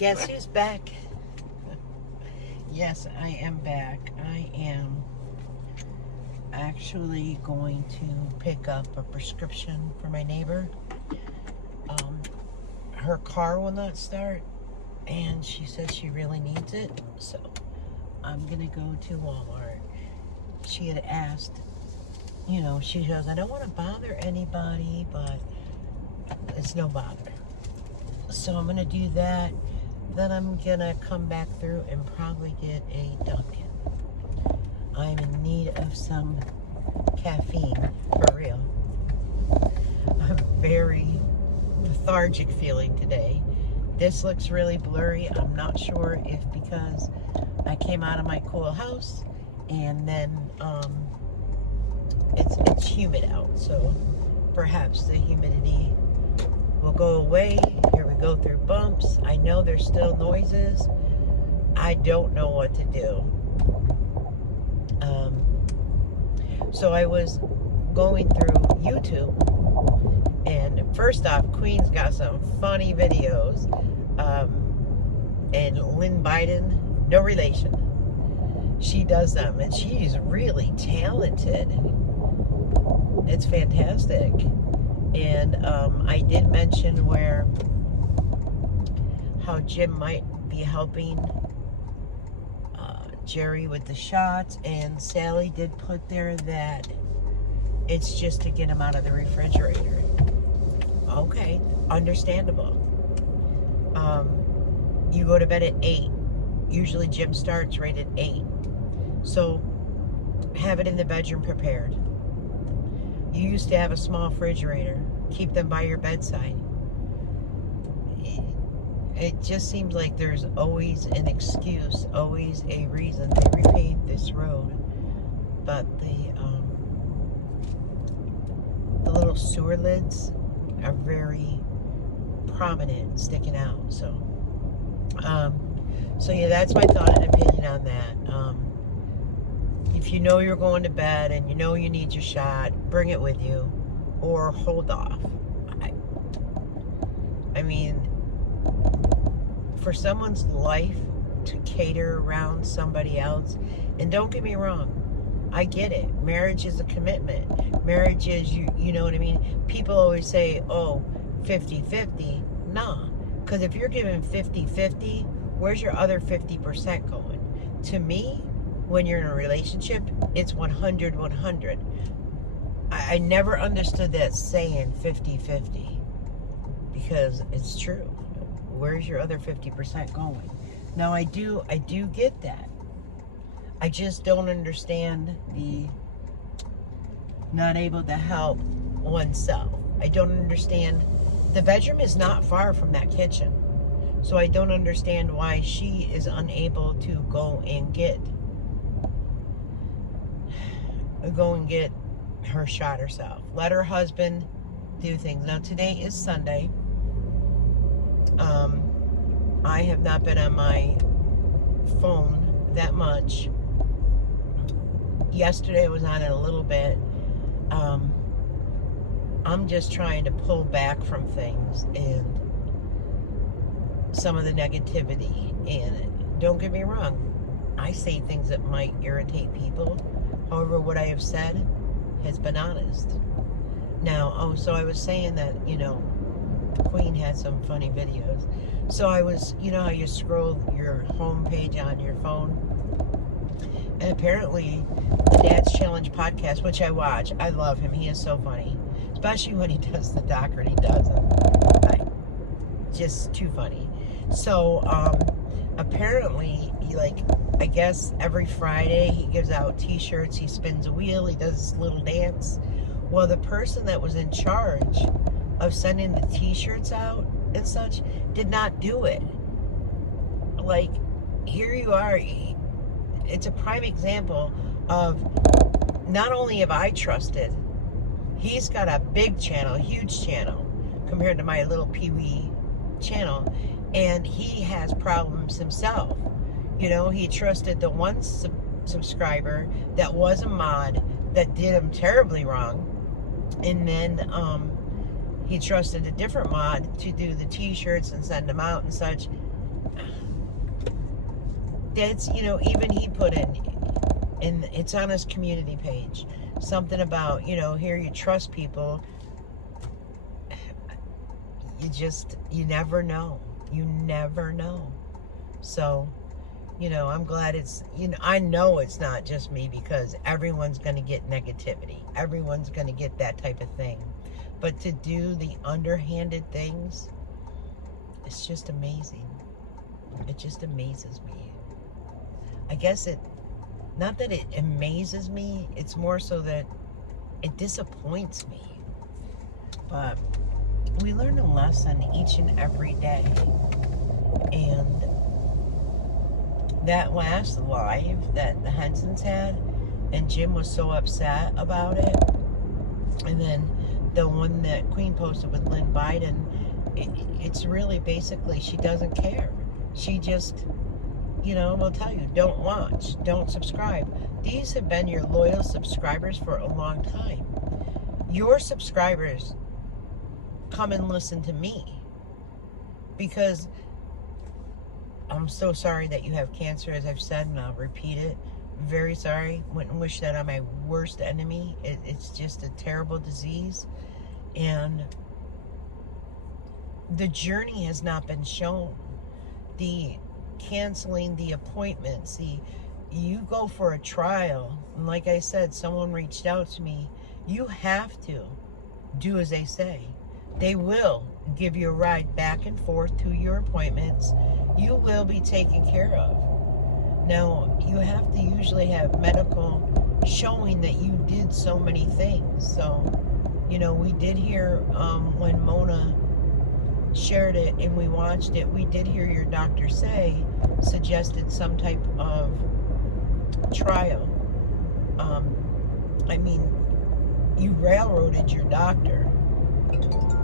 Guess who's back? Yes, I am back. I am actually going to pick up a prescription for my neighbor. Her car will not start, and she says she really needs it, so I'm gonna go to Walmart. She had asked, she goes, I don't want to bother anybody, but it's no bother. So I'm gonna do that. Then I'm gonna come back through and probably get a Dunkin'. I'm in need of some caffeine, for real. I'm very lethargic feeling today. This looks really blurry. I'm not sure if because I came out of my cool house and then it's humid out, so perhaps the humidity will go away. Here we go through bumps. I know there's still noises. I don't know what to do. So I was going through YouTube, and first off, Queen's got some funny videos. And Lynn Biden, no relation. She does them, and she's really talented. It's fantastic. And I did mention how Jim might be helping Jerry with the shots, and Sally did put there that it's just to get him out of the refrigerator. Okay, understandable. You go to bed at 8. Usually Jim starts right at 8. So have it in the bedroom prepared. You used to have a small refrigerator. Keep them by your bedside. It just seems like there's always an excuse, always a reason. They repaved this road, but the little sewer lids are very prominent, sticking out. So yeah, that's my thought and opinion on that. If you know you're going to bed and you know you need your shot, bring it with you, or hold off. I mean, for someone's life to cater around somebody else, and don't get me wrong, I get it. Marriage is a commitment. Marriage is, you know what I mean? People always say, oh, 50-50. Nah, because if you're giving 50-50, where's your other 50% going? To me, when you're in a relationship, it's 100-100. I never understood that saying 50-50, because it's true. Where's your other 50% going? Now, I do get that. I just don't understand the not able to help oneself. I don't understand. The bedroom is not far from that kitchen. So I don't understand why she is unable to go and get her shot herself. Let her husband do things. Now, today is Sunday. I have not been on my phone that much. Yesterday I was on it a little bit. I'm just trying to pull back from things and some of the negativity. And don't get me wrong, I say things that might irritate people. However, what I have said has been honest. Now, so I was saying that, Queen had some funny videos. So I was, how you scroll your home page on your phone? And apparently, the Dad's Challenge podcast, which I watch, I love him. He is so funny. Especially when he does the doctor and he doesn't. Just too funny. So, apparently, I guess every Friday he gives out t-shirts, he spins a wheel, he does this little dance. Well, the person that was in charge of sending the t-shirts out and such did not do it. Here you are. It's a prime example of not only have I trusted, he's got a big channel, huge channel, compared to my little peewee channel, and he has problems himself. He trusted the one subscriber that was a mod that did him terribly wrong, and then he trusted a different mod to do the t-shirts and send them out and such. that's, you know, even he put in it's on his community page, something about, you know, here you trust people. You never know. You never know. So, you know, I'm glad it's, you know, I know it's not just me, because everyone's going to get negativity. Everyone's going to get that type of thing. But to do the underhanded things, it's just amazing. It just amazes me. I guess not that it amazes me, it's more so that it disappoints me. But we learn a lesson each and every day. And that last live that the Hensons had, and Jim was so upset about it, and then the one that Queen posted with Lynn Biden, it's really basically she doesn't care. She just, you know, will tell you, don't watch, don't subscribe. These have been your loyal subscribers for a long time. Your subscribers come and listen to me, because I'm so sorry that you have cancer, as I've said, and I'll repeat it. Very sorry. Wouldn't wish that on my worst enemy. It's just a terrible disease. And the journey has not been shown. The canceling the appointments, you go for a trial, and like I said, someone reached out to me. You have to do as they say. They will give you a ride back and forth to your appointments. You will be taken care of. Now, you have to usually have medical showing that you did so many things. So, you know, we did hear when Mona shared it and we watched it, we did hear your doctor suggested some type of trial. I mean, you railroaded your doctor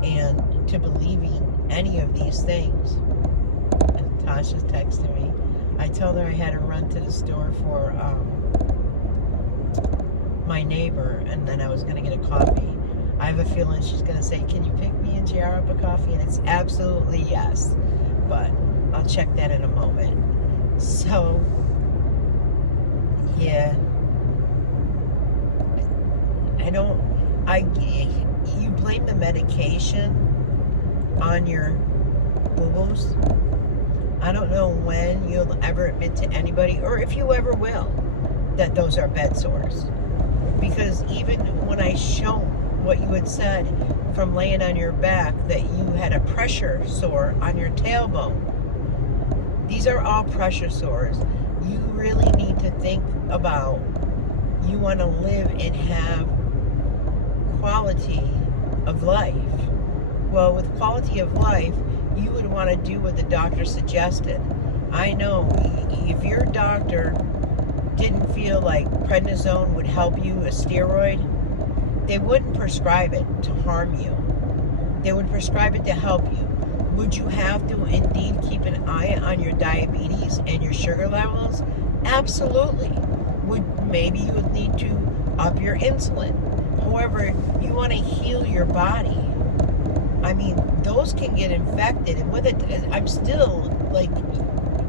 and to believing any of these things. And Tasha's texting me. I told her I had to run to the store for my neighbor, and then I was going to get a coffee. I have a feeling she's going to say, can you pick me and JR up a coffee? And it's absolutely yes. But I'll check that in a moment. So, yeah. You blame the medication on your boo-boos. I don't know when you'll ever admit to anybody, or if you ever will, that those are bed sores. Because even when I shown what you had said from laying on your back, that you had a pressure sore on your tailbone, these are all pressure sores. You really need to think about, you want to live and have quality of life. Well, with quality of life, you would want to do what the doctor suggested. I know if your doctor didn't feel like prednisone would help you, a steroid, they wouldn't prescribe it to harm you. They would prescribe it to help you. Would you have to indeed keep an eye on your diabetes and your sugar levels? Absolutely. Maybe you would need to up your insulin. However, you want to heal your body. I mean, those can get infected, and with it, I'm still like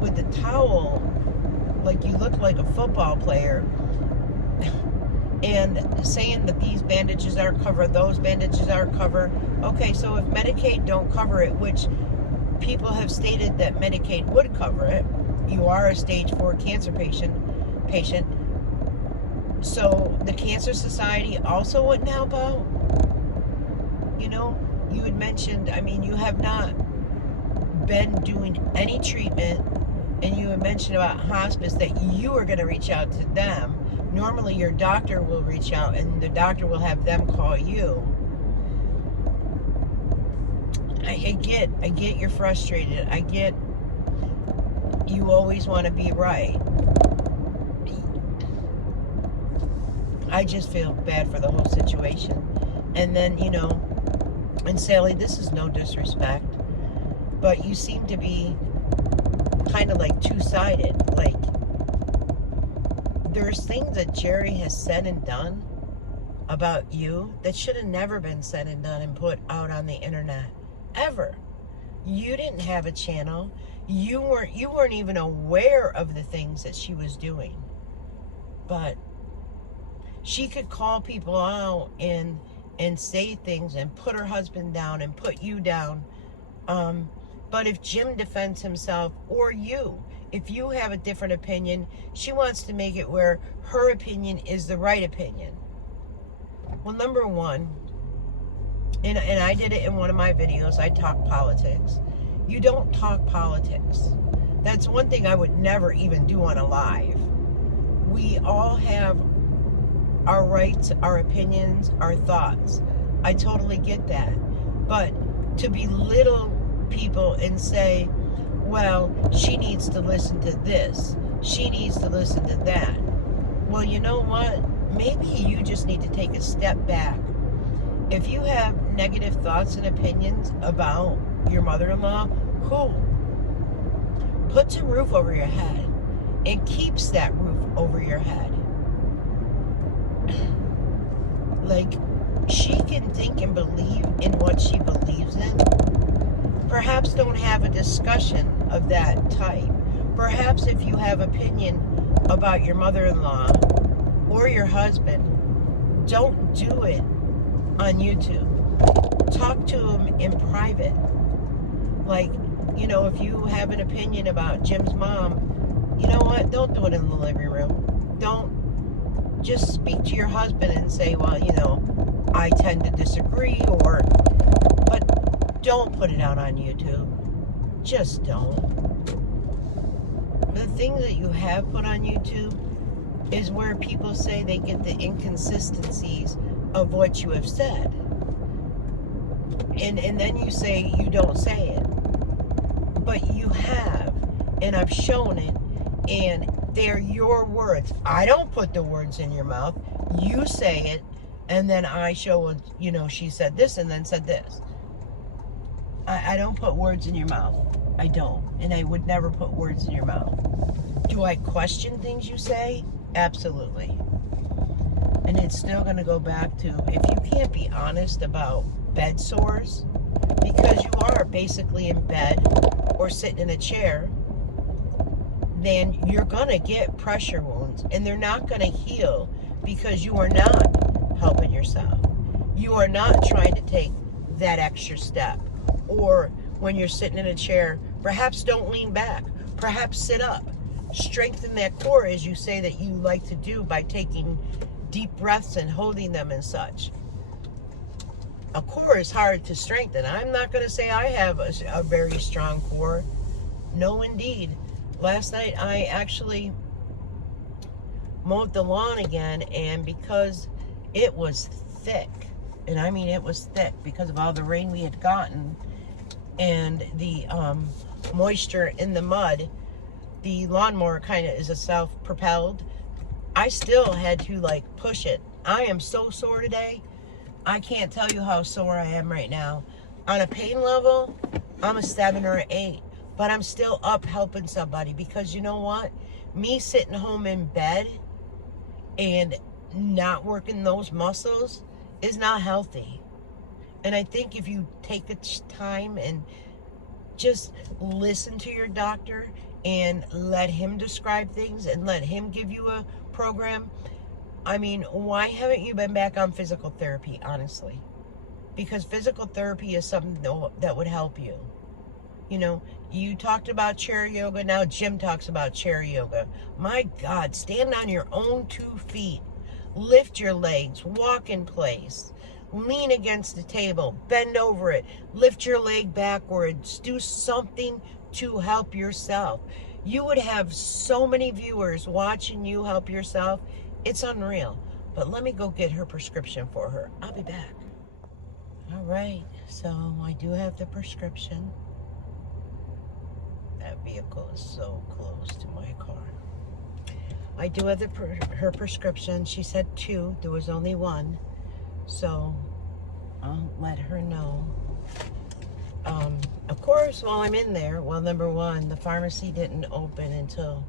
with the towel, like you look like a football player, and saying that these bandages aren't covered, those bandages aren't covered. Okay, so if Medicaid don't cover it, which people have stated that Medicaid would cover it, you are a stage 4 cancer patient. So the Cancer Society also wouldn't help out. You know, you had mentioned, I mean, you have not been doing any treatment, and you had mentioned about hospice that you are going to reach out to them. Normally your doctor will reach out, and the doctor will have them call you. I get you're frustrated. I get you always want to be right. I just feel bad for the whole situation. And then, you know, and Sally, this is no disrespect, but you seem to be kind of like two-sided. Like, there's things that Jerry has said and done about you that should have never been said and done and put out on the internet. Ever. You didn't have a channel. You weren't even aware of the things that she was doing. But she could call people out and say things and put her husband down and put you down. But if Jim defends himself, or you, if you have a different opinion, she wants to make it where her opinion is the right opinion. Well, number one, and I did it in one of my videos, I talk politics. You don't talk politics. That's one thing I would never even do on a live. We all have our rights, our opinions, our thoughts. I totally get that. But to belittle people and say, well, she needs to listen to this, she needs to listen to that. Well, you know what? Maybe you just need to take a step back. If you have negative thoughts and opinions about your mother-in-law, cool. Puts a roof over your head and keeps that roof over your head. Like, she can think and believe in what she believes in. Perhaps don't have a discussion of that type. Perhaps if you have opinion about your mother-in-law or your husband, don't do it on YouTube. Talk to him in private. Like, you know, if you have an opinion about Jim's mom, you know what? Don't do it in the living room. Don't just speak to your husband and say, well, you know, I tend to disagree, but don't put it out on YouTube. Just don't. The things that you have put on YouTube is where people say they get the inconsistencies of what you have said. And then you say you don't say it. But you have, and I've shown it, and they're your words. I don't put the words in your mouth. You say it, and then I show, you know, she said this and then said this. I don't put words in your mouth. I don't. And I would never put words in your mouth. Do I question things you say? Absolutely. And it's still going to go back to, if you can't be honest about bed sores, because you are basically in bed or sitting in a chair, then you're going to get pressure wounds, and they're not going to heal because you are not helping yourself. You are not trying to take that extra step. Or when you're sitting in a chair, perhaps don't lean back. Perhaps sit up. Strengthen that core, as you say that you like to do, by taking deep breaths and holding them and such. A core is hard to strengthen. I'm not going to say I have a very strong core. No, indeed. Last night I actually mowed the lawn again, and because it was thick, and I mean it was thick because of all the rain we had gotten and the moisture in the mud, the lawnmower kind of is a self-propelled. I still had to like push it. I am so sore today. I can't tell you how sore I am right now. On a pain level, I'm a 7 or an 8. But I'm still up helping somebody, because you know what? Me sitting home in bed and not working those muscles is not healthy. And I think if you take the time and just listen to your doctor and let him describe things and let him give you a program. I mean, why haven't you been back on physical therapy, honestly? Because physical therapy is something that would help you. You know, you talked about chair yoga. Now Jim talks about chair yoga. My God, stand on your own 2 feet. Lift your legs. Walk in place. Lean against the table. Bend over it. Lift your leg backwards. Do something to help yourself. You would have so many viewers watching you help yourself. It's unreal. But let me go get her prescription for her. I'll be back. All right. So I do have the prescription. That vehicle is so close to my car. I do have her prescription. She said 2. There was only 1. So I'll let her know. Of course, while I'm in there, well, number 1, the pharmacy didn't open until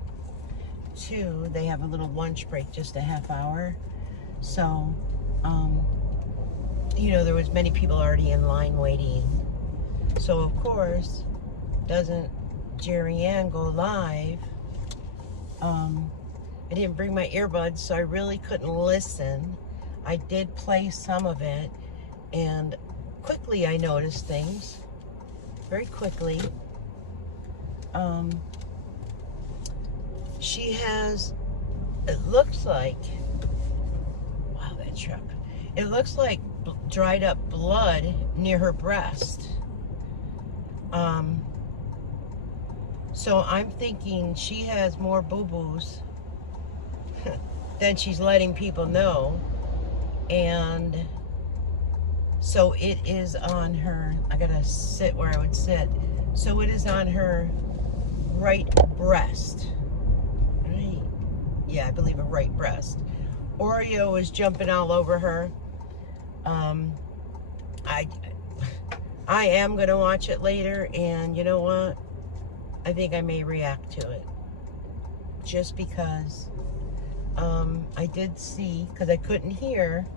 2. They have a little lunch break, just a half hour. So, you know, there was many people already in line waiting. So, of course, doesn't Jerry Ann go live, I didn't bring my earbuds, so I really couldn't listen. I did play some of it, and quickly I noticed things. Very quickly. She has, it looks like, wow, that truck. It looks like dried up blood near her breast. So I'm thinking she has more boo-boos than she's letting people know. And so it is on her, I gotta sit where I would sit. So it is on her right breast. Right? Yeah, I believe a right breast. Oreo is jumping all over her. I am gonna watch it later, and you know what? I think I may react to it. Just because I did see, because I couldn't hear,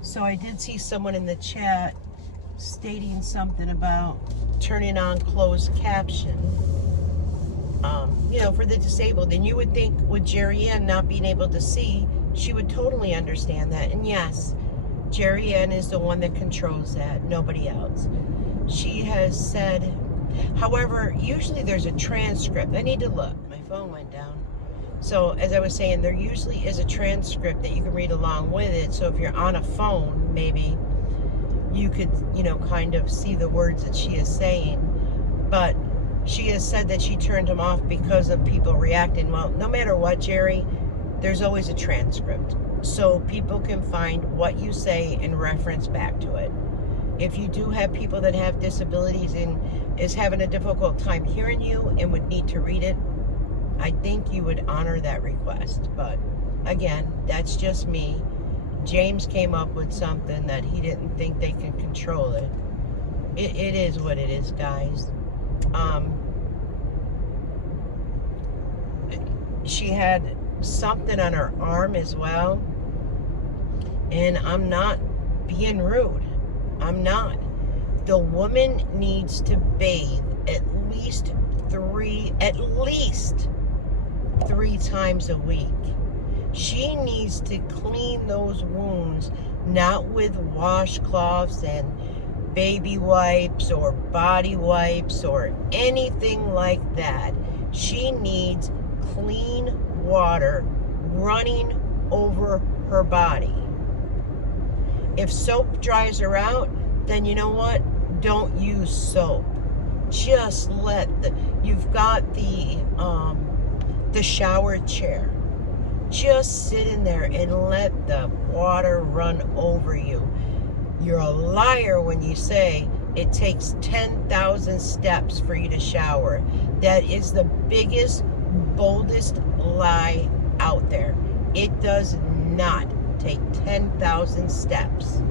so I did see someone in the chat stating something about turning on closed caption, you know, for the disabled. And you would think with Jerry Ann not being able to see, she would totally understand that. And yes, Jerry Ann is the one that controls that, nobody else. She has said, however, usually there's a transcript. I need to look. My phone went down. So as I was saying, there usually is a transcript that you can read along with it. So if you're on a phone, maybe you could, you know, kind of see the words that she is saying. But she has said that she turned them off because of people reacting. Well, no matter what, Jerry, there's always a transcript. So people can find what you say and reference back to it. If you do have people that have disabilities and is having a difficult time hearing you and would need to read it, I think you would honor that request. But again, that's just me. James came up with something that he didn't think they could control it. It is what it is, guys. She had something on her arm as well. And I'm not being rude. I'm not. The woman needs to bathe at least three times a week. She needs to clean those wounds, not with washcloths and baby wipes or body wipes or anything like that. She needs clean water running over her body. If soap dries her out, then you know what? Don't use soap. Just let you've got the shower chair. Just sit in there and let the water run over you. You're a liar when you say it takes 10,000 steps for you to shower. That is the biggest, boldest lie out there. It does not take 10,000 steps.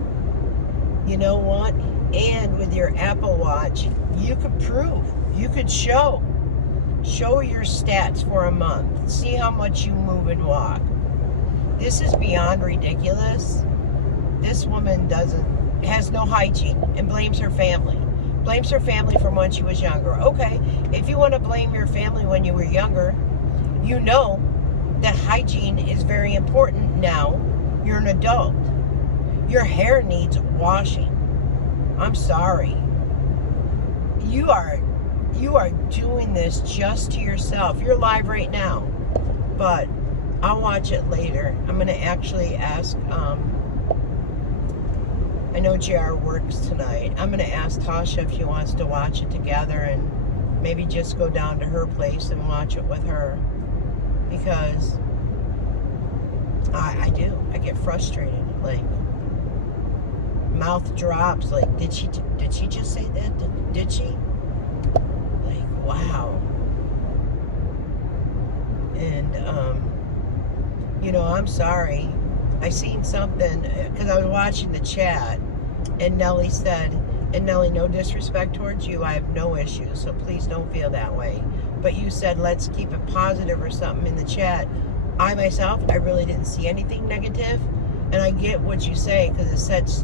You know what? And with your Apple Watch, you could prove, you could show your stats for a month. See how much you move and walk. This is beyond ridiculous. This woman has no hygiene and blames her family. Blames her family from when she was younger. Okay, if you want to blame your family when you were younger, you know that hygiene is very important now. You're an adult. Your hair needs washing. I'm sorry. You are doing this just to yourself. You're live right now, but I'll watch it later. I'm going to actually ask, I know JR works tonight. I'm going to ask Tasha if she wants to watch it together and maybe just go down to her place and watch it with her, because I do. I get frustrated. Like, mouth drops. Like, did she just say that? Did she? Like, wow. And you know, I'm sorry. I seen something because I was watching the chat, and Nellie said, and Nellie, no disrespect towards you, I have no issues, so please don't feel that way. But you said let's keep it positive or something in the chat. I myself, I really didn't see anything negative, and I get what you say because it sets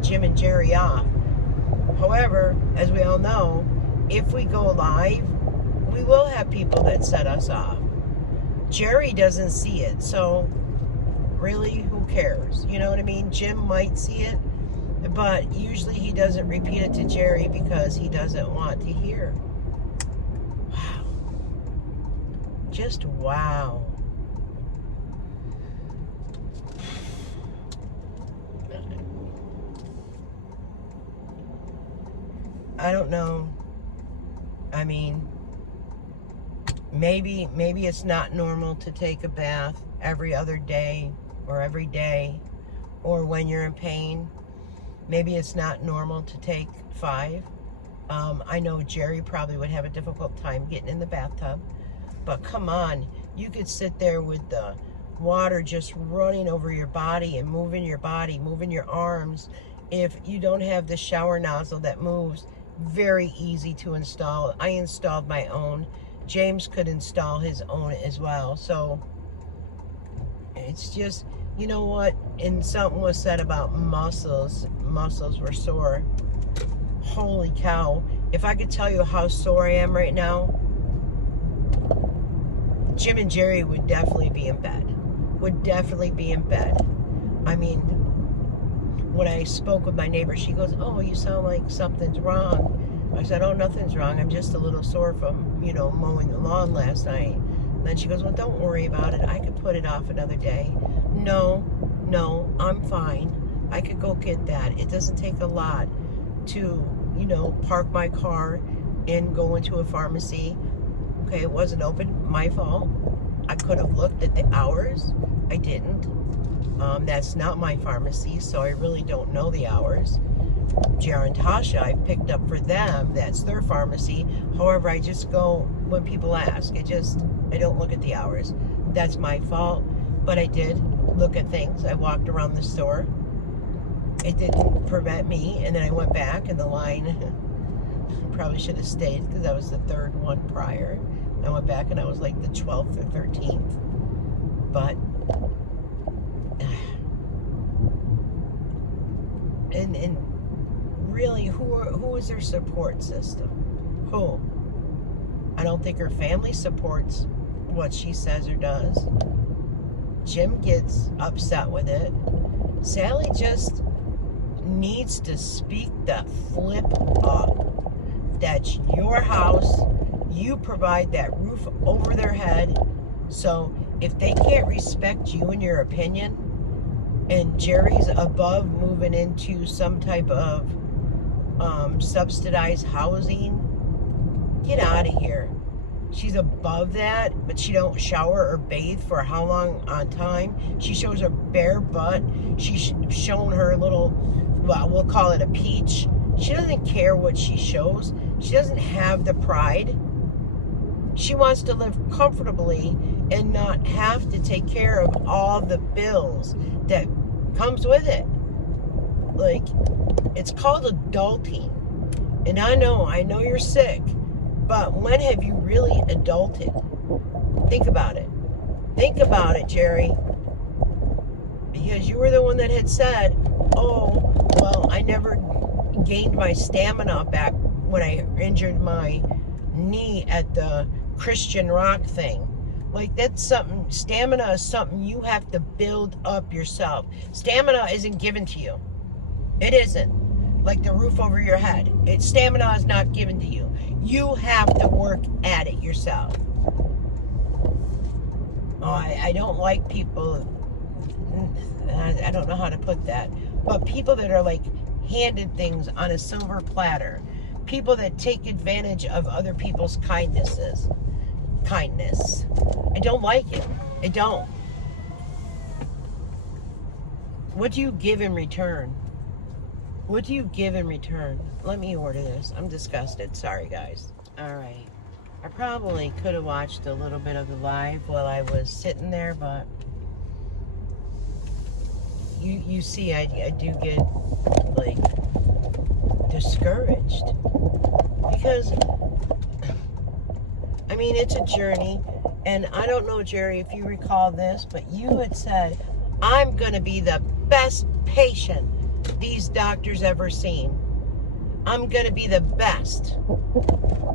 Jim and Jerry off. However, as we all know, if we go live, we will have people that set us off. Jerry doesn't see it, so really, who cares? You know what I mean? Jim might see it, but usually he doesn't repeat it to Jerry because he doesn't want to hear. Wow. Just wow. I don't know. I mean, maybe it's not normal to take a bath every other day or every day, or when you're in pain. Maybe it's not normal to take 5. I know Jerry probably would have a difficult time getting in the bathtub, but come on, you could sit there with the water just running over your body and moving your body, moving your arms. If you don't have the shower nozzle that moves, very easy to install. I installed my own. James could install his own as well. So it's just, you know what? And something was said about muscles. Muscles were sore. Holy cow. If I could tell you how sore I am right now, Jim and Jerry would definitely be in bed. Would definitely be in bed. I mean, when I spoke with my neighbor, she goes, "Oh, you sound like something's wrong." I said, "Oh, nothing's wrong. I'm just a little sore from, mowing the lawn last night." And then she goes, "Well, don't worry about it. I could put it off another day." No, I'm fine. I could go get that. It doesn't take a lot to, park my car and go into a pharmacy. Okay, it wasn't open. My fault. I could have looked at the hours. I didn't. That's not my pharmacy, so I really don't know the hours. Jared and Tasha, I picked up for them. That's their pharmacy. However, I just go when people ask. I don't look at the hours. That's my fault. But I did look at things. I walked around the store. It didn't prevent me. And then I went back, and the line probably should have stayed because that was the 3rd one prior. I went back, and I was like the 12th or 13th. But and really, who is their support system? Who? I don't think her family supports what she says or does. Jim gets upset with it. Sally just needs to speak the flip up. That's your house. You provide that roof over their head. So if they can't respect you and your opinion, and Jerry's above moving into some type of subsidized housing, get out of here. She's above that, but she don't shower or bathe for how long on time? She shows her bare butt. She's shown her little, well, we'll call it a peach. She doesn't care what she shows. She doesn't have the pride. She wants to live comfortably and not have to take care of all the bills that comes with it. Like, it's called adulting. And I know you're sick, but when have you really adulted? Think about it. Think about it, Jerry. Because you were the one that had said, "Oh, well, I never gained my stamina back when I injured my knee at the Christian rock thing." Like, that's something, stamina is something you have to build up yourself. Stamina isn't given to you. It isn't. Like the roof over your head. Stamina is not given to you. You have to work at it yourself. Oh, I don't like people, I don't know how to put that, but people that are like handed things on a silver platter. People that take advantage of other people's kindness. I don't like it. I don't. What do you give in return? What do you give in return? Let me order this. I'm disgusted. Sorry, guys. All right. I probably could have watched a little bit of the live while I was sitting there, but you see, I do get, like, discouraged. Because, I mean, it's a journey. And I don't know, Jerry, if you recall this, but you had said, "I'm going to be the best patient these doctors ever seen." I'm going to be the best.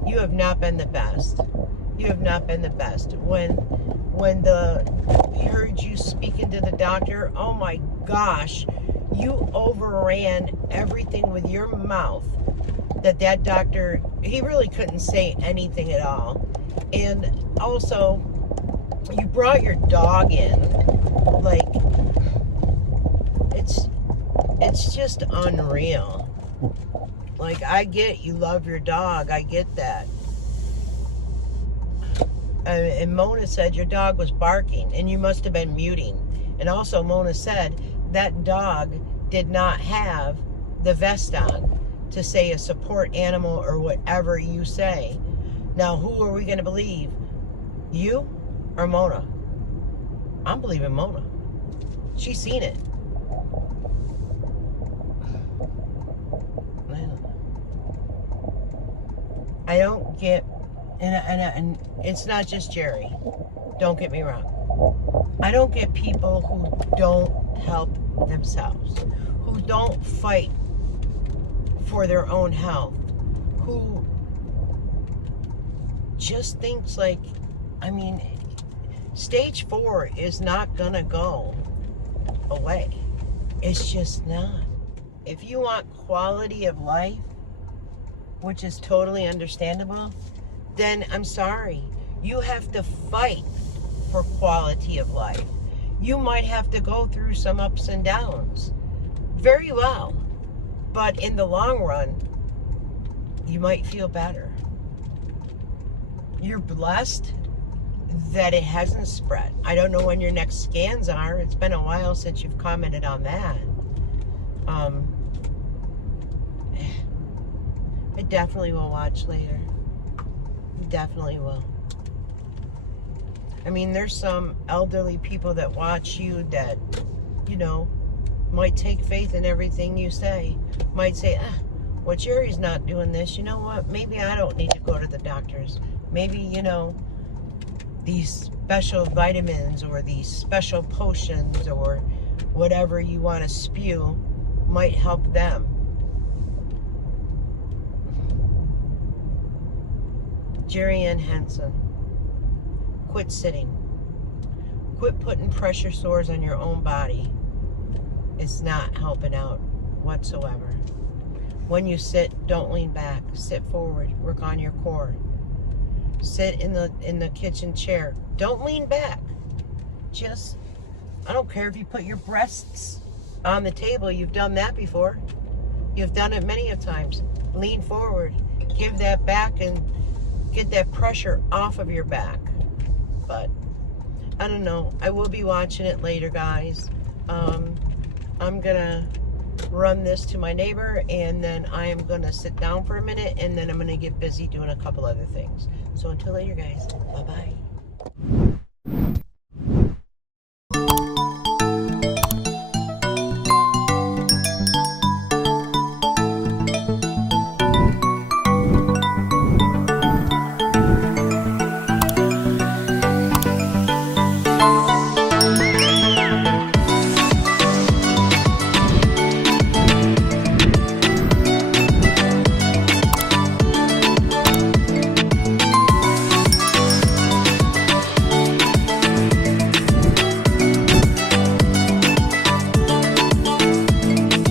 You have not been the best. You have not been the best. When he heard you speaking to the doctor, oh my gosh, you overran everything with your mouth. That doctor, he really couldn't say anything at all. And also, you brought your dog in. Like, it's just unreal. Like, I get you love your dog. I get that. And Mona said your dog was barking and you must have been muting. And also Mona said that dog did not have the vest on to say a support animal or whatever you say. Now, who are we going to believe? You or Mona? I'm believing Mona. She's seen it. I don't get, and it's not just Jerry. Don't get me wrong. I don't get people who don't help themselves, who don't fight for their own health, who just thinks like, I mean, stage 4 is not gonna go away. It's just not. If you want quality of life, which is totally understandable, then I'm sorry. You have to fight for quality of life. You might have to go through some ups and downs. Very well. But in the long run, you might feel better. You're blessed that it hasn't spread. I don't know when your next scans are. It's been a while since you've commented on that. I definitely will watch later. Definitely will. I mean, there's some elderly people that watch you that, you know, might take faith in everything you say. Might say, well, Jerry's not doing this. You know what? Maybe I don't need to go to the doctors. Maybe, you know, these special vitamins or these special potions or whatever you want to spew might help them. Jerry Ann Henson, quit sitting. Quit putting pressure sores on your own body. It's not helping out whatsoever. When you sit, don't lean back. Sit forward. Work on your core. Sit in the kitchen chair. Don't lean back. Just, I don't care if you put your breasts on the table. You've done that before. You've done it many of times. Lean forward. Give that back and get that pressure off of your back. But I don't know. I will be watching it later, guys. I'm gonna run this to my neighbor, and then I am gonna sit down for a minute, and then I'm gonna get busy doing a couple other things. So until later, guys. Bye-bye.